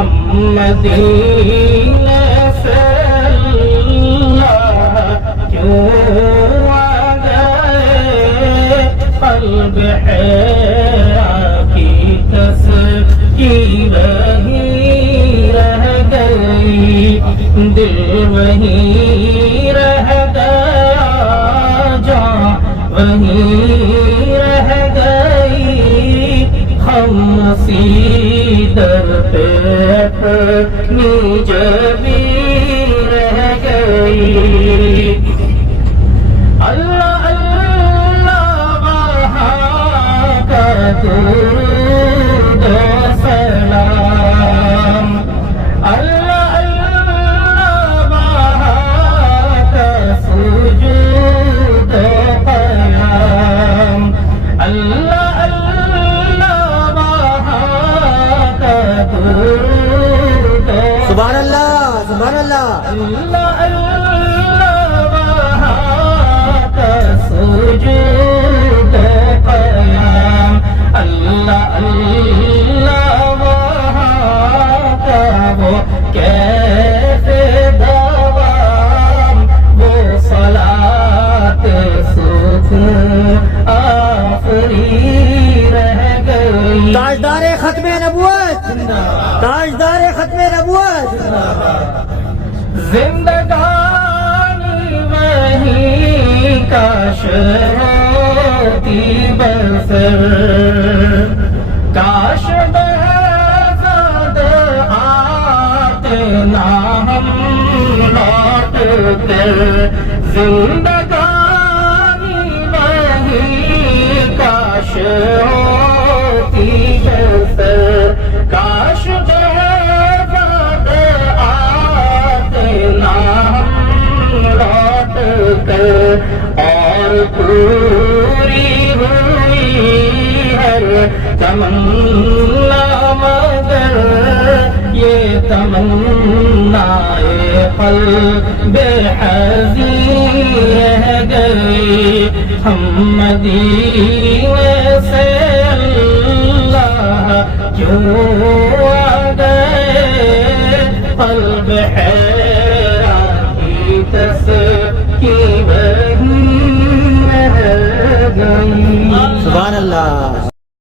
ہم مدینے سے اللہ کیوں آ گئے، قلب حیران کی تسکین وہی رہ گئی، دل وہی رہ گیا، جان وہی رہ گئی، ہم اسی در پہ اپنی جبی رہ گئی۔ اللہ اللہ وہاں کا درود و سلام، اللہ اللہ وہاں کا سجود و قیام، اللہ اللہ وہاں کا درود و سبحان اللہ، سبحان اللہ۔ اللہ اللہ وہاں کا سجود و قیام، اللہ اللہ وہاں کا وہ کیف دوام، وہ صلاۃ سکون آخری رہ گئی۔ تاجدار ختم نبوت، تاجدار ختم نبوت۔ زندگانی وہی کاش ہوتی بسر، کاش بہزاد آتے نہ ہم لوٹ کر، زندگانی وہی کاش ہوتی بسر، کاش بہزاد لوٹ کر، اور پوری ہوئی ہر تمنا، مگر یہ تمنا قلب حزین رہ گئی، ہم مدینے سے اللہ کیوں آ گئے، قلب حیران کی تسکین وہی رہ گئی۔ سبحان اللہ۔